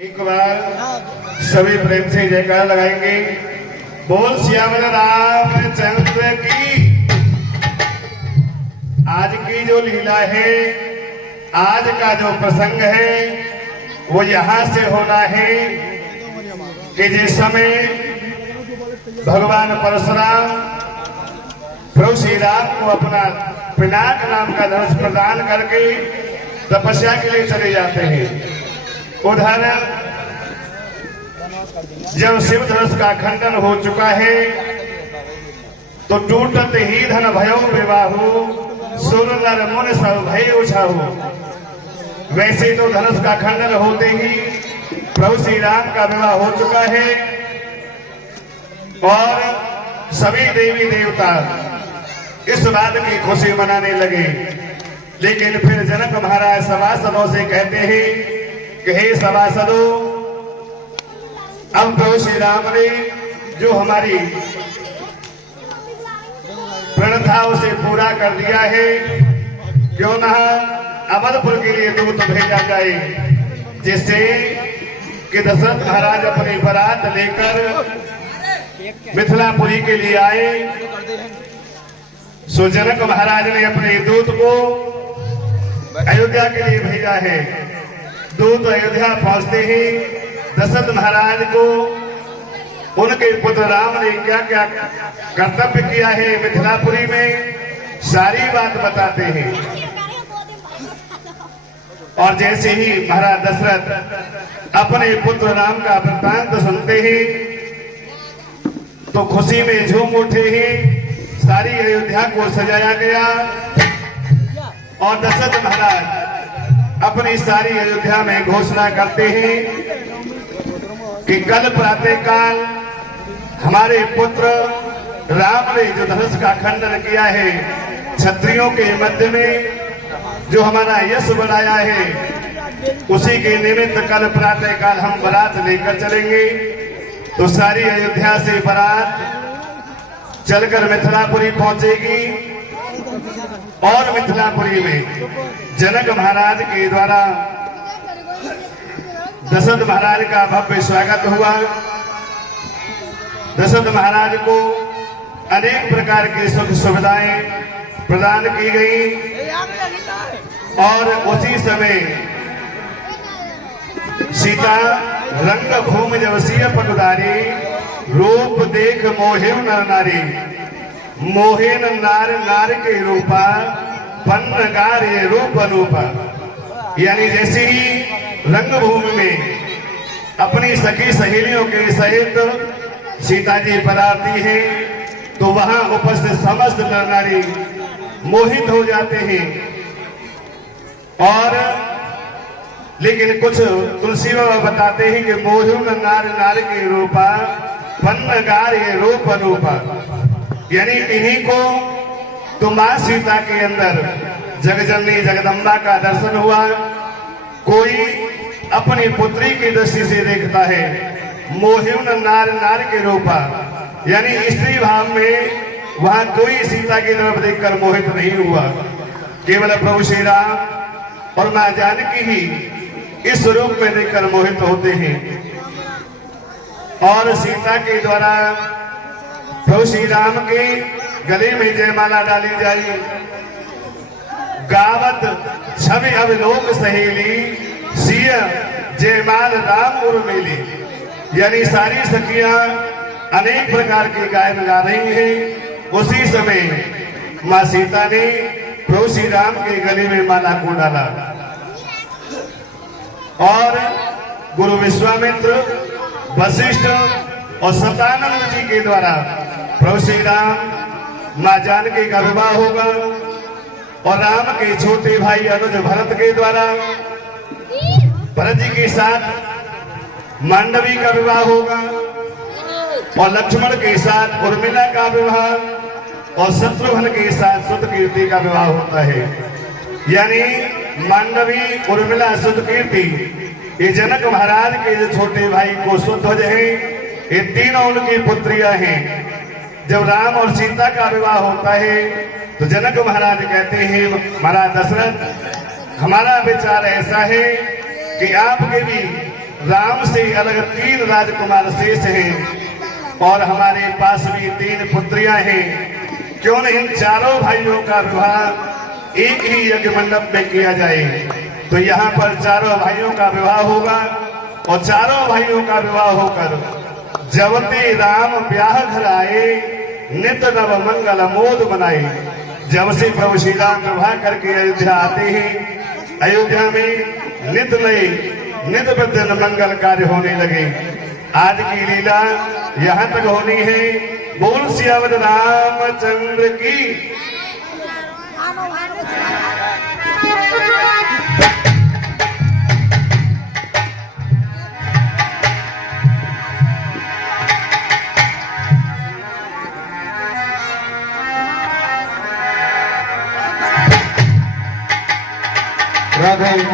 एक बार सभी प्रेम से जयकार लगाएंगे। बोल श्यामल रामचंद्र की। आज की जो लीला है, आज का जो प्रसंग है, वो यहां से होना है कि जिस समय भगवान परशुराम प्रभु श्री राम को अपना पिनाक नाम का धनुष प्रदान करके तपस्या के लिए चले जाते हैं। उधर जब शिव धनुष का खंडन हो चुका है तो टूटत ही धन भयो विवाहु सुर नर मुनि सब भय उछाहु। वैसे तो धनुष का खंडन होते ही प्रभु श्री राम का विवाह हो चुका है और सभी देवी देवता इस बात की खुशी मनाने लगे। लेकिन फिर जनक महाराज सभासदों से कहते हैं कि हे सभासदों, अब प्रभु श्री राम ने जो हमारी प्रण था उसे पूरा कर दिया है, क्यों ना अवधपुर के लिए दूत भेजा जाए, जिससे कि दशरथ महाराज अपनी बारात लेकर मिथिलापुरी के लिए आए। सो जनक महाराज ने अपने दूत को अयोध्या के लिए भेजा है। दूत अयोध्या पहुंचते ही दशरथ महाराज को उनके पुत्र राम ने क्या क्या कर्तव्य किया है मिथिलापुरी में, सारी बात बताते हैं। और जैसे ही महाराज दशरथ अपने पुत्र राम का वृत्तांत सुनते हैं तो खुशी में झूम उठे हैं। सारी अयोध्या को सजाया गया और दशरथ महाराज अपनी सारी अयोध्या में घोषणा करते हैं कि कल प्रातःकाल हमारे पुत्र राम ने जो धनुष का खंडन किया है, क्षत्रियों के मध्य में जो हमारा यश बढ़ाया है, उसी के निमित्त कल प्रातःकाल हम बारात लेकर चलेंगे। तो सारी अयोध्या से बारात चलकर मिथिलापुरी पहुंचेगी और मिथिलापुरी में जनक महाराज के द्वारा दशरथ महाराज का भव्य स्वागत हुआ। दशरथ महाराज को अनेक प्रकार की सुख सुविधाएं प्रदान की गई और उसी समय सीता रंग भूमि जब सिय पटुधारी रूप देख मोहे नर नारी। मोहेन नार नार के रूपा पन्न गार ये रूप अनूपा। यानी जैसे ही रंगभूमि में अपनी सखी सहेलियों के सहित सीता जी पधारती है तो वहां उपस्थित समस्त नर नारी मोहित हो जाते हैं। और लेकिन कुछ तुलसी बाबा बताते हैं कि मोहुन नार नार के रूपा पन्न गार ये रूप अनूपा। यानी इन्हीं को तो मां सीता के अंदर जगजननी जगदम्बा का दर्शन हुआ। कोई अपनी पुत्री की दृष्टि से देखता है मोहिन नार नार के रूपा, यानी स्त्री भाव में वहां कोई सीता की तरफ देखकर मोहित नहीं हुआ। केवल प्रभु श्री राम और मां जानकी ही इस रूप में देखकर मोहित होते हैं। और सीता के द्वारा प्रभु श्री राम के गले में जयमाला डाली जाई। गावत छवि अवलोक सहेली सिय जयमाल राम उर्मिली। यानी सारी सखियां अनेक प्रकार के गायन गा रही हैं। उसी समय मां सीता ने प्रभु श्री राम के गले में माला को डाला और गुरु विश्वामित्र, वशिष्ठ और सतानंद जी के द्वारा प्रभु श्री राम मां जानकी का विवाह होगा और राम के छोटे भाई अनुज भरत के द्वारा भरत जी के साथ मांडवी का विवाह होगा और लक्ष्मण के साथ उर्मिला का विवाह और शत्रुघ्न के साथ सुतकीर्ति का विवाह होता है। यानी मांडवी, उर्मिला, सुतकीर्ति ये जनक महाराज के जो छोटे भाई को सुध्वज है, ये तीनों उनकी पुत्रियां हैं। जब राम और सीता का विवाह होता है तो जनक महाराज कहते हैं, महाराज दशरथ, हमारा विचार ऐसा है कि आपके भी राम से अलग 3 राजकुमार शेष हैं और हमारे पास भी 3 पुत्रियां हैं। क्यों नहीं इन चारों भाइयों का विवाह एक ही यज्ञ मंडप में किया जाए। तो यहाँ पर चारों भाइयों का विवाह होगा और चारों भाइयों का विवाह होकर जबते राम ब्याह घर आए, नित नव मंगल मोद बनाए। जब से प्रभु श्री राम विवाह करके अयोध्या आते हैं, अयोध्या में नित नए नित प्रतिदिन मंगल कार्य होने लगे। आज की लीला यहाँ तक होनी है। बोल सियावर रामचंद्र की। राधे